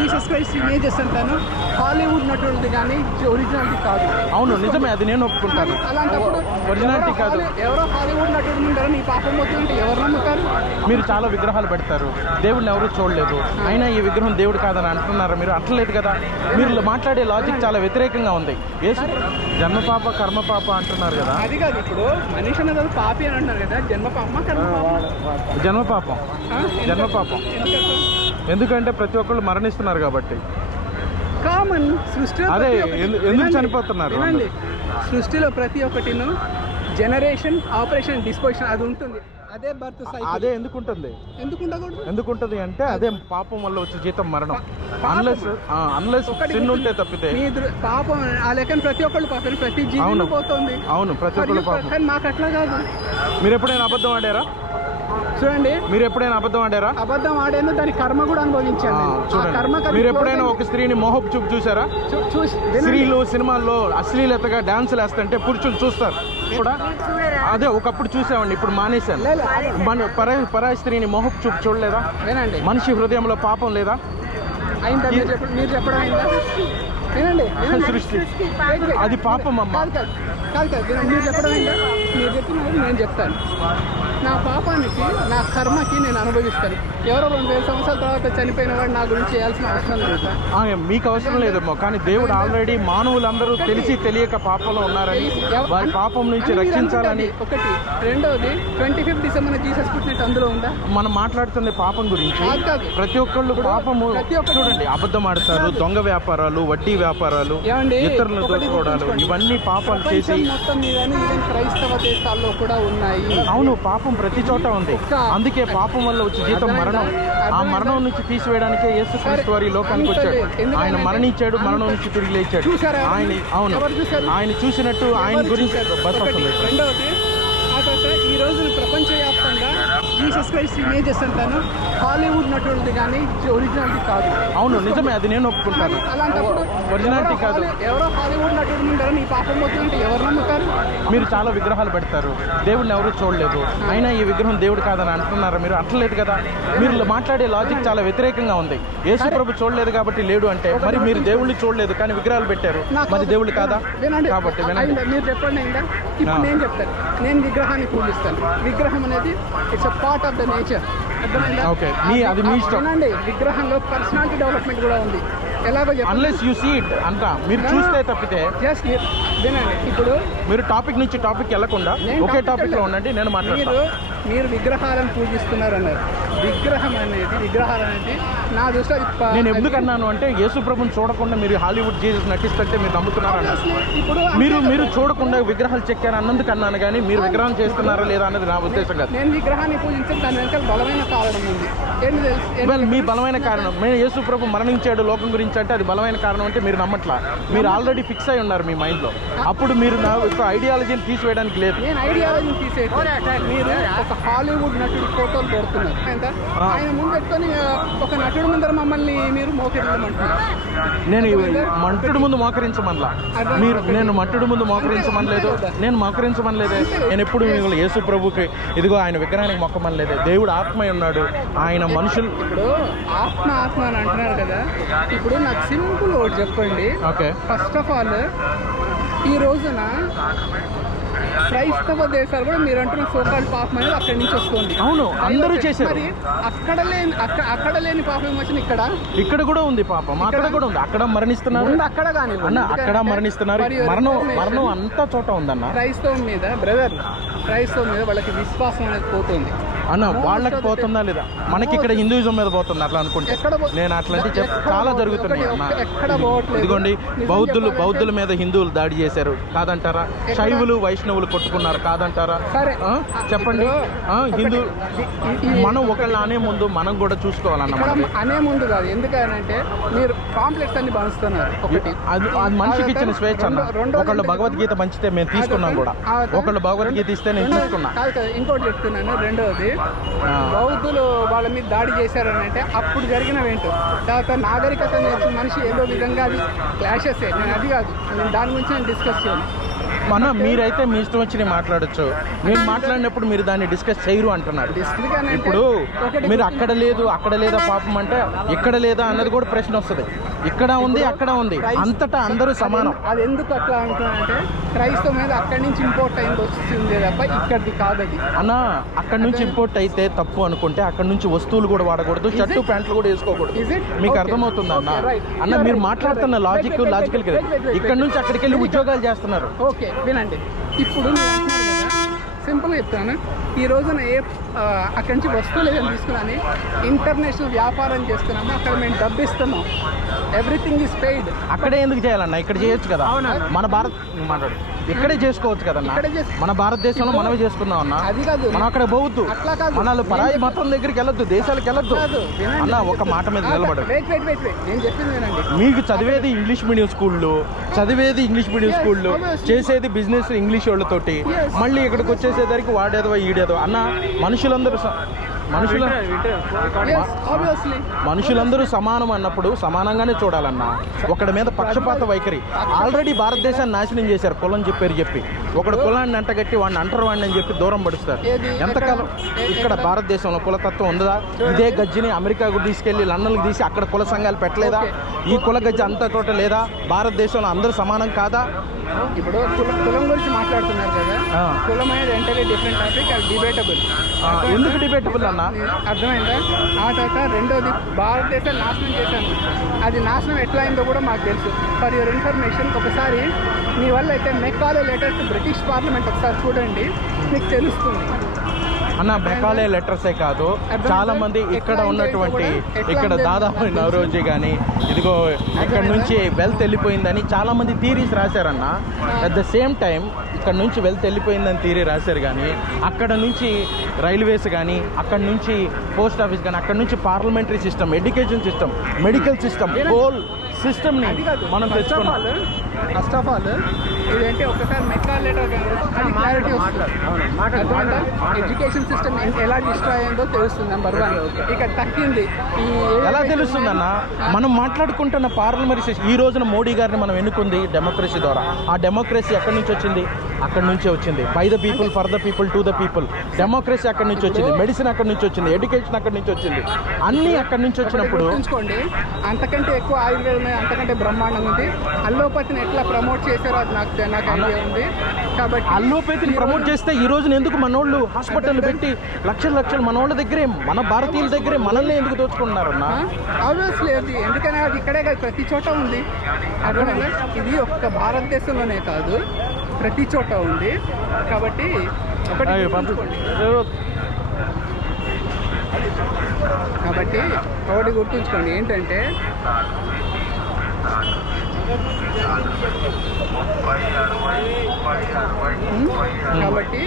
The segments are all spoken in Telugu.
జీసస్ క్రైస్ట్ ఇమేజెస్ అంటాను హాలీవుడ్ నటులది కానీ ఒరిజినాలిటీ కాదు. అవును నిజమే, అది నేను ఒప్పుకుంటాను. అలాంటప్పుడు ఒరిజినాలిటీ కాదు. ఎవరో హాలీవుడ్ నటుడు ఉంటారు, నీ పాపం మొత్తం అంటే ఎవరు నమ్ముతారు? మీరు చాలా విగ్రహాలు పెడతారు, దేవుడిని ఎవరు చూడలేదు, అయినా ఈ విగ్రహం దేవుడు కాదని అంటున్నారు. మీరు అట్లేదు కదా, మీరు మాట్లాడే లాజిక్ చాలా వ్యతిరేకంగా ఉంది. యేసు జన్మపాప కర్మపాప అంటున్నారు కదా. అది కాదు, ఇప్పుడు మనిషి అన్నది పాపి అని అంటున్నారు కదా, జన్మపాప కర్మపాప. జన్మపాపం జన్మపాపం ఎందుకంటే ప్రతి ఒక్కళ్ళు మరణిస్తున్నారు కాబట్టి. కామన్ సృష్టి అదే ఎందుకు చనిపోతున్నారు? సృష్టిలో ప్రతి ఒక్కటిను జనరేషన్ ఆపరేషన్ డిస్పోజిషన్ అది ఉంటుంది. అదే బర్త్ సైకిల్. అదే ఎందుకుంటుంది? ఎందుకుంటుంది అంటే అదే పాపం వల్ల వచ్చే జీతం మరణం. అన్లెస్ సిన్ ఉంటే తప్పితే పాపం ఆ లెక్కన ప్రతి ఒక్కళ్ళు పాపం, ప్రతి జీవనం పోతుంది. అవును ప్రతి ఒక్కళ్ళు పాపం. కానీ మాకు అట్లా కాదు. మీరు ఎప్పుడైనా అబద్ధం ఆడారా? చూడండి, మీరు ఎప్పుడైనా అబద్ధం ఆడారా? అబద్ధం ఆడేందుకు దాని కర్మ కూడా అనుభవించాను. మీరు ఎప్పుడైనా ఒక స్త్రీని మోహపు చూపు చూసారా? స్త్రీలు సినిమాల్లో అశ్లీలతగా డాన్సులు వేస్తుంటే పురుషులు చూస్తారు కూడా. అదే ఒకప్పుడు చూసామండి, ఇప్పుడు మానేశాను. పరాయి స్త్రీని మోహపు చూపు చూడలేదా? మనిషి హృదయంలో పాపం లేదా? అయిందా? మీరు చెప్పడం అయిందా? వినండి, సృష్టి అది పాపం అమ్మ. కాదు మీరు చెప్పడం అయిందా? మీరు చెప్పినది నేను చెప్తాను. నా పాపానికి నా కర్మకి నేను అనుభవిస్తాను. ఎవరో 2000 సంవత్సరాల తర్వాత చనిపోయిన వాడు నా గురించి చేయాల్సిన అవసరం లేదు. మీకు అవసరం లేదేమో, కానీ దేవుడు ఆల్రెడీ మానవులందరూ తెలిసి తెలియక పాపంలో ఉన్నారని, వారి పాపం నుంచి రక్షించాలని. ఒకటి. రెండవది 25 డిసెంబర్ జీసస్ పుట్టినట్టు అందులో ఉందా? మనం మాట్లాడుతుంది పాపం గురించి. ప్రతి ఒక్కళ్ళు పాపము. చూడండి, అబద్ధం ఆడతారు, దొంగ వ్యాపారాలు, వడ్డీ వ్యాపారాలు, ఇతరులను దోచుకోవడాలు, ఇవన్నీ పాపాలు చేసి మొత్తం క్రైస్తవ దేశాల్లో కూడా ఉన్నాయి. అవును, పాపం ప్రతి చోట ఉంది. అందుకే పాపం వల్ల వచ్చే జీతం మరణం. ఆ మరణం నుంచి తీసివేయడానికే యేసుక్రీస్తు వారి లోకానికి వచ్చాడు. ఆయన మరణించాడు, మరణం నుంచి తిరిగి లేచాడు. ఆయన అవును, ఆయన చూసినట్టు ఆయన గురించి బస్ వస్తుంది. రెండవది, ఆ తర్వాత ఈ రోజున ప్రపంచవ్యాప్తంగా జీసస్ క్రైస్ట్ ఇమేజెస్ అంటాను హాలీవుడ్ నటులది కానీ ఒరిజినాలిటీ కాదు. అవును నిజమే, అది నేను ఒప్పుకుంటాను. అలాంటప్పుడు ఒరిజినాలిటీ కాదు. ఎవరో హాలీవుడ్ నటుడు ఉంటారు, నీ పాపం మొత్తం అంటే ఎవరు నమ్ముతారు? మీరు చాలా విగ్రహాలు పెడతారు, దేవుడిని ఎవరు చూడలేదు, అయినా ఈ విగ్రహం దేవుడు కాదని అంటున్నారు. మీరు అట్లేదు కదా, మీరు మాట్లాడే లాజిక్ చాలా వ్యతిరేకంగా ఉంది. యేసు ప్రభు చూడలేదు కాబట్టి లేడు అంటే, మరి మీరు దేవుడిని చూడలేదు కానీ విగ్రహాలు పెట్టారు, మరి దేవుడు కాదా? కాబట్టి మీరు చెప్పండి అయిందా? ఇప్పుడు నేను చెప్తాను. నేను విగ్రహాన్ని పూజిస్తాను. విగ్రహం అనేది it's a part of the nature. Okay, అది మీ ఇష్టం. విగ్రహంలో పర్సనాలిటీ డెవలప్మెంట్ కూడా ఉంది. ఎలాగో అన్లెస్ యూ సీ ఇట్ అంట, మీరు చూస్తే తప్పితే. వినండి, ఇప్పుడు మీరు టాపిక్ నుంచి టాపిక్ వెళ్లకుండా ఒకే టాపిక్ లో ఉండండి, నేను మాట్లాడతాను. మీరు విగ్రహాలను పూజిస్తున్నారు అన్నారు. విగ్రహాలు అనేది నా దృష్టి నేను ఎందుకు అన్నాను అంటే, యేసు ప్రభుని చూడకుండా మీరు హాలీవుడ్ జీసస్ నటిస్తుంటే మీరు నమ్ముతున్నారు అన్నారు. ఇప్పుడు మీరు చూడకుండా విగ్రహాలు చెక్కారు అన్నందుకు అన్నాను, కానీ మీరు విగ్రహం చేస్తున్నారా లేదా అన్నది నా ఉద్దేశం కాదు. నేను విగ్రహాన్ని పూజించే దాని వెనక బలమైన కారణం ఉంది. మీ బలమైన కారణం మేము యేసు ప్రభు మరణించాడు లోకం గురించి అంటే అది బలమైన కారణం అంటే మీరు నమ్మట్లా. మీరు ఆల్రెడీ ఫిక్స్ అయి ఉన్నారు మీ మైండ్ లో. అప్పుడు మీరు నా యొక్క ఐడియాలజీని తీసివేయడానికి లేదు. నేను ఐడియాలజీని తీసేయట్లేదు. మీరు ఒక హాలీవుడ్ నటుడు ఫోటోలు పెడుతున్నారు. ఆయన ముందు పెట్టుకొని ఒక నటుడు ముందర మమ్మల్ని మీరు మోకరించమంటున్నారు. నేను మంటుడు ముందు మోకరించమనలా. నేను మట్టుడు ముందు మోకరించమనలేదు, నేను మోకరించమనలేదే. నేను ఎప్పుడు యేసు ప్రభుకి ఇదిగో ఆయన విగ్రహానికి మొక్కమనలేదే. దేవుడు ఆత్మ ఉన్నాడు, ఆయన మనుషులు. ఇప్పుడు ఆత్మ అని అంటున్నారు కదా. ఇప్పుడు నాకు సింపుల్ ఒకటి చెప్పండి. ఓకే, ఫస్ట్ ఆఫ్ ఆల్ ఈ రోజున క్రైస్తవ దేశాలు కూడా మీరు అంటున్న సోకాల్ పాపం అనేది అక్కడి నుంచి వస్తుంది. అవును, అందరూ చేశారు. మరి అక్కడ లేని పాపం వచ్చింది ఇక్కడ కూడా ఉంది పాపం. అక్కడ కూడా ఉంది. అక్కడ మరణిస్తున్నారు, అక్కడ కానీ అన్న అక్కడ మరణిస్తున్నారు. మరణం అంతా చోట ఉందన్న. క్రైస్తవం మీద వాళ్ళకి విశ్వాసం అనేది పోతుంది అన్న. వాళ్ళకి పోతుందా లేదా? మనకి ఇక్కడ హిందూయిజం మీద పోతుంది అట్లా అనుకుంటే. నేను అట్లాంటి చాలా జరుగుతున్నాయి అన్న. ఇదిగోండి, బౌద్ధుల మీద హిందువులు దాడి చేశారు కాదంటారా? శైవులు వైష్ణవులు కొట్టుకున్నారు కాదంటారా? చెప్పండి. హిందూ మనం ఒకళ్ళ అనే ముందు మనం కూడా చూసుకోవాలన్న. అనే ముందు కాదు, ఎందుకంటే మీరు పాంప్లెట్స్ అన్ని పంచుతున్నారు. అది మనిషికి ఇచ్చిన స్వేచ్ఛ అన్న. ఒకళ్ళు భగవద్గీత పంచితే మేము తీసుకున్నాం కూడా. ఒకళ్ళు భగవద్గీత ఇస్తే నేను తీసుకున్నా. ఇంకోటి చెప్తున్నాను. రెండవది, బౌద్ధులు వాళ్ళ మీద దాడి చేశారని అంటే అప్పుడు జరిగినవేంటో. తర్వాత నాగరికత మనిషి ఏదో విధంగా అది క్లాషెస్. నేను అది కాదు, నేను దాని గురించి నేను డిస్కస్ చేయను. మన మీరైతే మీ ఇష్టం వచ్చి మాట్లాడచ్చు, మీరు మాట్లాడినప్పుడు మీరు దాన్ని డిస్కస్ చేయరు అంటున్నారు. ఇప్పుడు మీరు అక్కడ లేదా పాపం అంటే ఇక్కడ లేదా అన్నది కూడా ప్రశ్న వస్తుంది. ఇక్కడ ఉంది, అక్కడ ఉంది, అంతటా అందరూ సమానం. అది ఎందుకు అట్లా అంటున్నానంటే క్రైస్తవం మీద అక్కడి నుంచి ఇంపోర్ట్ అయింది వస్తుంది తప్ప ఇక్కడిది కాదు అది అన్న. అక్కడి నుంచి ఇంపోర్ట్ అయితే తప్పు అనుకుంటే అక్కడ నుంచి వస్తువులు కూడా వాడకూడదు, షర్టు ప్యాంట్లు కూడా వేసుకోకూడదు. మీకు అర్థమవుతుందా అన్న? అన్న మీరు మాట్లాడుతున్న లాజికల్ కదా, ఇక్కడ నుంచి అక్కడికి వెళ్ళి ఉద్యోగాలు చేస్తున్నారు. ఓకే వినండి, ఇప్పుడు మీరు అంటున్నారు కదా, సింపుల్గా చెప్తాను. ఈ రోజున అక్కడి నుంచి వస్తువులు ఏదైనా తీసుకున్నాను, ఇంటర్నేషనల్ వ్యాపారం చేస్తున్నాము, అక్కడ మేము డబ్బు ఇస్తున్నాం, ఎవ్రీథింగ్ ఈజ్ పెయిడ్. అక్కడే ఎందుకు చేయాలన్నా? ఇక్కడ చేయొచ్చు కదా, మన భారత్ మాట్లాడు ఇక్కడే చేసుకోవచ్చు కదన్నా. మన భారతదేశంలో మనమే చేసుకుందాం అన్న. అది కాదు, మనం అక్కడ పోవద్దు, అట్లా కాదు, మనల్ని పరాయి మతం దగ్గరికి వెళ్ళొద్దు, దేశాలకు వెళ్ళొద్దు అన్న. ఒక మాట మీద నిలబడదు. నేను చెప్పింది వినండి. మీకు చదివేది ఇంగ్లీష్ మీడియం స్కూళ్ళు, చేసేది బిజినెస్ ఇంగ్లీష్ వాళ్ళతోటి, మళ్ళీ ఇక్కడికి వచ్చేసేసరికి వాడేదో ఈడేదో అన్న. మనుషులందరూ సమానం అన్నప్పుడు సమానంగానే చూడాలన్నా. ఒకడి మీద పక్షపాత వైఖరి. ఆల్రెడీ భారతదేశాన్ని నాశనం చేశారు కులం చెప్పి. ఒకడు కులాన్ని అంటగట్టి వాడిని అంటరవాడిని అని చెప్పి దూరం పడుస్తారు. ఎంతకాలం ఇక్కడ భారతదేశంలో కులతత్వం ఉందా? ఇదే గజ్జిని అమెరికాకు తీసుకెళ్లి లండన్కి తీసి అక్కడ కుల సంఘాలు పెట్టలేదా? ఈ కుల గజ్జి అంత చోట లేదా? భారతదేశంలో అందరూ సమానం కాదా? ఇప్పుడు కులం గురించి మాట్లాడుతున్నారు కదా, కులం అనేది ఎంటైర్లీ డిఫరెంట్ టాపిక్, అది డిబేటబుల్. ఎందుకు డిబేటబుల్ అన్న? అర్థమైందా? ఆ తర్వాత రెండోది, భారతదేశాన్ని నాశనం చేశాను. అది నాశనం ఎట్లా అయిందో కూడా మాకు తెలుసు. ఫర్ యువర్ ఇన్ఫర్మేషన్, ఒకసారి మీ వల్ల అయితే మెకాలే లెటర్స్ బ్రిటిష్ పార్లమెంట్ ఒకసారి చూడండి, మీకు తెలుస్తుంది అన్న. మెకాలే లెటర్సే కాదు, చాలా మంది ఇక్కడ ఉన్నటువంటి ఇక్కడ దాదాపు నవరోజీ కానీ ఇదిగో ఇక్కడ నుంచి వెల్త్ వెళ్ళిపోయిందని చాలా మంది థీరీస్ రాశారన్న. అట్ ద సేమ్ టైం ఇక్కడ నుంచి వెల్త్ వెళ్ళిపోయిందని థీరీ రాశారు, కానీ అక్కడ నుంచి రైల్వేస్ కానీ, అక్కడ నుంచి పోస్ట్ ఆఫీస్ కానీ, అక్కడ నుంచి parliamentary system, education system, medical system, whole సిస్టమ్ని మనం తెచ్చుకున్నాం. ఫస్ట్ ఆఫ్ ఆల్ ఇదేంటి, ఒకసారి మెకాలే లెటర్ క్లారిటీ వస్తుంది. ఎడ్యుకేషన్ సిస్టమ్ ఎలా డిస్ట్రాయ్ అయిందో తెలుస్తుంది, నెంబర్ 1. ఇక తగ్గింది ఎలా తెలుస్తుంది అన్న? మనం మాట్లాడుకుంటున్న పార్లమెంటరీ సిస్టమ్. ఈ రోజున మోడీ గారిని మనం ఎన్నుకుంది డెమోక్రసీ ద్వారా. ఆ డెమోక్రసీ ఎక్కడి నుంచి వచ్చింది? అక్కడి నుంచే వచ్చింది. By the people, for the people, to the people. Democracy అక్కడి నుంచి వచ్చింది, మెడిసిన్ అక్కడి నుంచి వచ్చింది, ఎడ్యుకేషన్ అక్కడి నుంచి వచ్చింది, అన్నీ అక్కడి నుంచి వచ్చినప్పుడు గుర్తుంచుకోండి. అంతకంటే ఎక్కువ ఆయుర్వేదం, అంతకంటే బ్రహ్మాండం ఉంది. అల్లోపతిని ఎట్లా ప్రమోట్ చేశారో అది నాకు ఐడియా ఉంది. కాబట్టి అల్లోపతిని ప్రమోట్ చేస్తే ఈ రోజున ఎందుకు మనోళ్ళు హాస్పిటల్ పెట్టి లక్షలు మనోళ్ళ దగ్గరే, మన భారతీయుల దగ్గరే మనల్ని ఎందుకు దోచుకుంటున్నారన్న? ఆబ్వియస్లీ అది ఎందుకని అది ఇక్కడే కాదు, ప్రతి చోట ఉంది. అర్థమైందా? ఇది ఒక్క భారతదేశంలోనే కాదు, ప్రతి చోట ఉంది. కాబట్టి ఒకటి గుర్తుంచుకోండి ఏంటంటే, కాబట్టి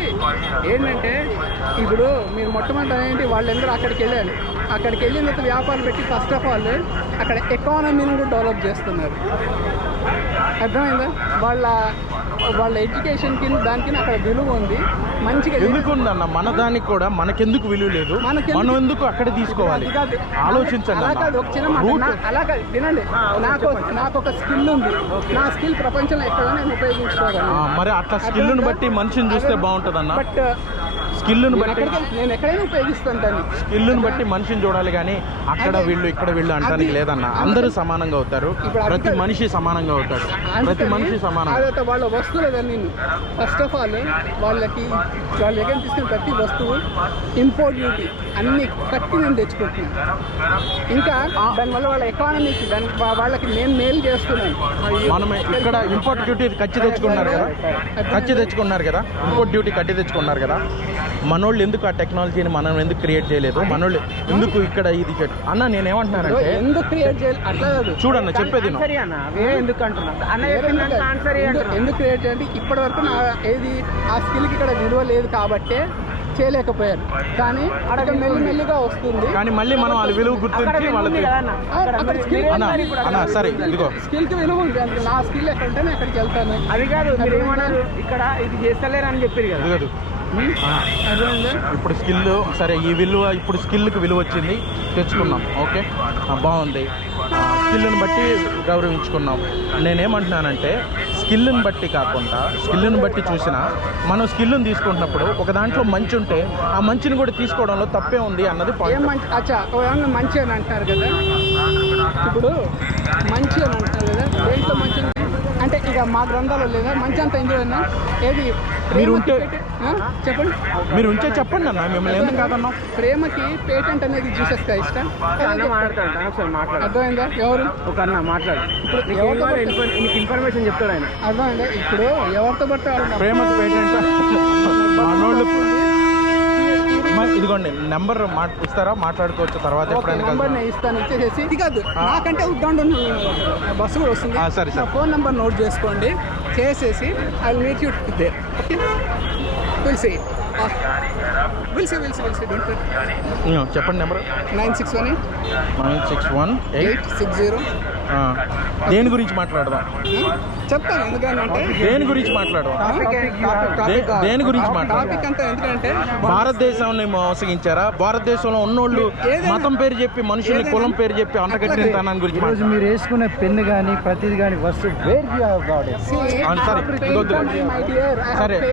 ఏంటంటే ఇప్పుడు మీరు మొట్టమొదటి ఏంటి, వాళ్ళందరూ అక్కడికి వెళ్ళారు. అక్కడికి వెళ్ళిన తర్వాత వ్యాపారం పెట్టి ఫస్ట్ ఆఫ్ ఆల్ అక్కడ ఎకానమీని కూడా డెవలప్ చేస్తున్నారు. అర్థమైందా? వాళ్ళ ఎడ్యుకేషన్కి దానికి అక్కడ విలువ ఉంది. మంచిగా ఎందుకుందన్న మన దానికి కూడా మనకెందుకు విలువ లేదు? మనం ఎందుకు అక్కడ తీసుకోవాలి? ఆలోచించండి. అలా కాదు, వినండి. నాకు ఒక స్కిల్ ఉంది, నా స్కిల్ ప్రపంచంలో ఎక్కడ నేను ఉపయోగించుకోగలను. మరి అట్లా స్కిల్ని బట్టి మనిషిని చూస్తే బాగుంటుంది అన్న. బట్ స్కిల్ని బట్టి నేను ఎక్కడైనా ఉపయోగిస్తాను దాన్ని. స్కిల్ని బట్టి మనిషిని చూడాలి, కానీ అక్కడ వీళ్ళు ఇక్కడ వీళ్ళు అంటానికి లేదన్న. అందరూ సమానంగా అవుతారు, ప్రతి మనిషి సమానంగా అవుతాడు, ప్రతి మనిషి సమానం. వాళ్ళ వస్తువులు దాన్ని ఫస్ట్ ఆఫ్ ఆల్ వాళ్ళ దగ్గర తీసుకున్న ప్రతి వస్తువు ఇంపోర్ట్ డ్యూటీ అన్ని కట్టి నేను తెచ్చుకుంటున్నాను. ఇంకా దానివల్ల వాళ్ళ ఎకానమీకి వాళ్ళకి నేను మేలు చేస్తున్నాను. మనం ఇక్కడ ఇంపోర్ట్ డ్యూటీ కట్టి తెచ్చుకున్నారు కదా, ఇంపోర్ట్ డ్యూటీ కట్టి తెచ్చుకున్నారు కదా. మనోళ్ళు ఎందుకు ఆ టెక్నాలజీని మనం ఎందుకు క్రియేట్ చేయలేదు? మనోళ్ళు ఎందుకు ఇక్కడ ఇది అన్న? నేనేమంటున్నానంటే ఎందుకు క్రియేట్ చేయాలి అట్లా చూడన్న, చెప్పేది ఎందుకు క్రియేట్ చేయాలి? ఇప్పటి వరకు ఆ స్కిల్కి ఇక్కడ విలువ లేదు కాబట్టి చేయలేకపోయారు, కానీ అక్కడ మెల్లిమెల్లిగా వస్తుంది. కానీ మళ్ళీ మనం వాళ్ళ విలువ గుర్తించి వాళ్ళకి సరే ఇదిగో స్కిల్కి విలువ ఉంది. నా స్కిల్ ఎక్కడ ఉంటే నేను అక్కడికి వెళ్తాను. అది కాదు, మీరు ఏమన్నారు ఇక్కడ ఇది చేస్తలేరు అని చెప్పారు కదా. ఇప్పుడు స్కిల్ సరే, ఈ విలువ ఇప్పుడు స్కిల్కి విలువ వచ్చింది, తెచ్చుకున్నాం. ఓకే, బాగుంది. స్కిల్ని బట్టి గౌరవించుకున్నాం. నేనేమంటున్నానంటే స్కిల్ని బట్టి కాకుండా స్కిల్ని బట్టి చూసినా మనం స్కిల్ని తీసుకుంటున్నప్పుడు ఒక దాంట్లో మంచి ఉంటే ఆ మంచిని కూడా తీసుకోవడంలో తప్పే ఉంది అన్నది ఏం పాయింట్. మంచి అచ్చా ఏమన్నా మంచి అని అంటారు కదా, ఇప్పుడు మంచి అని అంటారు కదా, దేంట్లో మంచి ఉంది అంటే ఇక మా గ్రంథాలు లేదా మంచి అంతా ఇందులోనా ఏది మీరు ఉంటే- చెప్పండి. మీరు ఉంటే చెప్పండి అన్న, మిమ్మల్ని ఎందుకు కాదన్నాం. ప్రేమకి పేటెంట్ అనేది జీసస్ కా ఇష్టం అన్న మాట్లాడతాడు, ఒకసారి మాట్లాడు. అర్థమైందా? ఎవరు ఒక అన్న మాట్లాడు, నీకు ఎవరితో ఏం కావాలో నీకు ఇన్ఫర్మేషన్ చెప్తాడు ఆయన. అర్థమైందా? ఇప్పుడు ఎవరితో పడితే వాళ్ళు ప్రేమకు పేటెంట్ మనోళ్ళు ఇదిగోండి నెంబర్ ఇస్తారా, మాట్లాడుకోవచ్చు తర్వాత ఎప్పుడైనా నెంబర్ కలుద్దాం. నేను ఇస్తాను, ఇచ్చేసేసి ఇది కాదు నాకంటే ఉద్దండు బస్సు కూడా వస్తుంది, సరే నా ఫోన్ నెంబర్ నోట్ చేసుకోండి, చేసేసి I will meet you there. Okay, will see don't చెప్పండి నెంబర్ 961 961 860. దేని గురించి మాట్లాడదాం, చెప్తాను ఎందుకంటే దేని గురించి మాట్లాడదాం, దేని గురించి మాట్లాడదాం. టాపిక్ అంతా ఎందుకంటే భారతదేశాన్ని మోసగించారా, భారతదేశంలో ఉన్నోళ్ళు మతం పేరు చెప్పి మనుషుల్ని కులం పేరు చెప్పి అంటగట్టిన తనాన్ని గురించి ఈరోజు మీరు వేసుకునే పెన్ను కానీ ప్రతిది కానీ వస్తువు where you have got it. సరే, మై డియర్ సరే